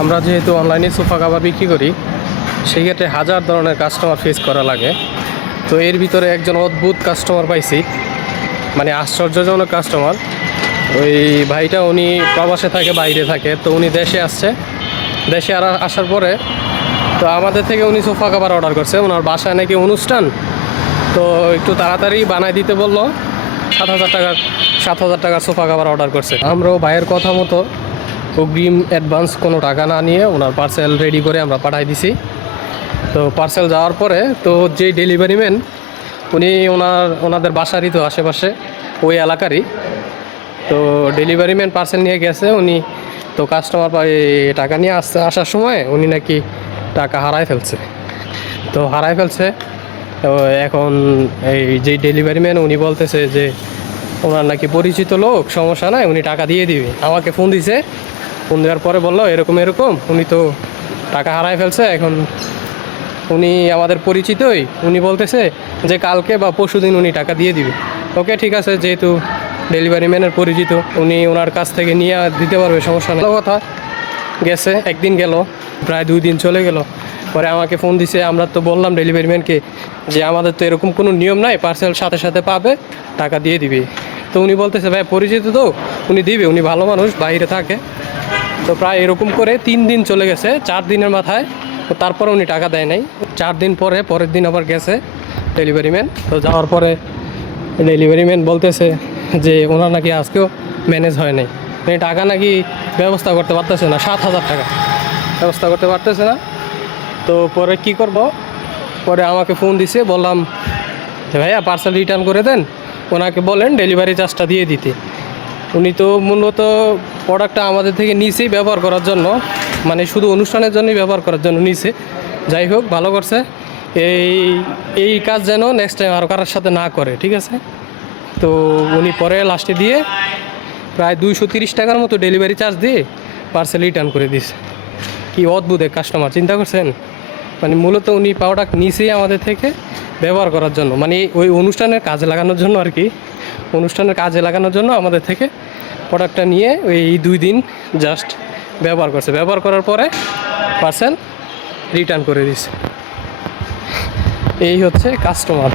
আমরা যেহেতু অনলাইনে সোফা কাভার বিক্রি করি, সেই ক্ষেত্রে হাজার ধরনের কাস্টমার ফেস করা লাগে। তো এর ভিতরে একজন অদ্ভুত কাস্টমার পাইছি, মানে আশ্চর্যজনক কাস্টমার। ওই ভাইটা উনি প্রবাসে থাকে, বাইরে থাকে, তো উনি দেশে আসছে। দেশে আসার পরে তো আমাদের থেকে উনি সোফা কাভার অর্ডার করছে। ওনার বাসায় নাকি অনুষ্ঠান, তো একটু তাড়াতাড়ি বানাই দিতে বললো। 7,000 টাকার সোফা কাভার অর্ডার করছে। আমরাও ভাইয়ের কথা মতো অগ্রিম অ্যাডভান্স কোনো টাকা না নিয়ে ওনার পার্সেল রেডি করে আমরা পাঠাই দিছি। তো পার্সেল যাওয়ার পরে তো যেই ডেলিভারি ম্যান, উনি ওনাদের বাসারই তো আশেপাশে ওই এলাকারই। তো ডেলিভারি ম্যান পার্সেল নিয়ে গেছে। উনি তো কাস্টমার টাকা নিয়ে আসার সময় উনি নাকি টাকা হারায় ফেলছে। তো হারায় ফেলছে। তো এখন এই যে ডেলিভারি ম্যান উনি বলতেছে যে ওনার নাকি পরিচিত লোক, সমস্যা নাই, উনি টাকা দিয়ে দিবে। আমাকে ফোন দিছে, ফোন দেওয়ার পরে বললো এরকম এরকম উনি তো টাকা হারায় ফেলছে। এখন উনি আমাদের পরিচিতই, উনি বলতেছে যে কালকে বা পরশু দিন উনি টাকা দিয়ে দিবে। ওকে, ঠিক আছে, যেহেতু ডেলিভারি ম্যানের পরিচিত, উনি ওনার কাছ থেকে নিয়ে দিতে পারবে, সমস্যা নেই। কথা গেছে, একদিন গেল, প্রায় 2 দিন চলে গেল। পরে আমাকে ফোন দিছে। আমরা তো বললাম ডেলিভারি ম্যানকে যে আমাদের তো এরকম কোনো নিয়ম নাই, পার্সেল সাথে সাথে পাবে, টাকা দিয়ে দিবে। তো উনি বলতেছে ভাই পরিচিত তো, উনি দিবে, উনি ভালো মানুষ, বাইরে থাকে। তো প্রায় এরকম করে 3 দিন চলে গেছে, 4 দিনের মাথায়। তো তারপরে উনি টাকা দেয় নাই। 4 দিন পরে পরের দিন আবার গেছে ডেলিভারি ম্যান। তো যাওয়ার পরে ডেলিভারি ম্যান বলতেছে যে ওনার নাকি আজকেও ম্যানেজ হয় নাই, উনি টাকা নাকি ব্যবস্থা করতে পারতেছে না, 7,000 টাকা ব্যবস্থা করতে পারতেছে না। তো পরে কি করব, পরে আমাকে ফোন দিছে, বললাম যে ভাইয়া পার্সেল রিটার্ন করে দেন, ওনাকে বলেন ডেলিভারি চার্জটা দিয়ে দিতে। উনি তো মূলত প্রোডাক্টটা আমাদের থেকে নিছেই ব্যবহার করার জন্য, মানে শুধু অনুষ্ঠানের জন্যই ব্যবহার করার জন্য নিছে। যাই হোক, ভালো করছে। এই কাজ যেন নেক্সট টাইম আরও কারোর সাথে না করে, ঠিক আছে। তো উনি পরে লাস্টে দিয়ে প্রায় 230 টাকার মতো ডেলিভারি চার্জ দিয়ে পার্সেল রিটার্ন করে দিছে। কি অদ্ভুত এক কাস্টমার, চিন্তা করছেন? মানে মূলত উনি প্রোডাক্ট নিছেই আমাদের থেকে ব্যবহার করার জন্য, মানে ওই অনুষ্ঠানের কাজে লাগানোর জন্য আর কি। অনুষ্ঠানের কাজে লাগানোর জন্য আমাদের থেকে প্রোডাক্টটা নিয়ে ওই 2 দিন জাস্ট ব্যবহার করছে। ব্যবহার করার পরে পার্সেল রিটার্ন করে দিছে। এই হচ্ছে কাস্টমার।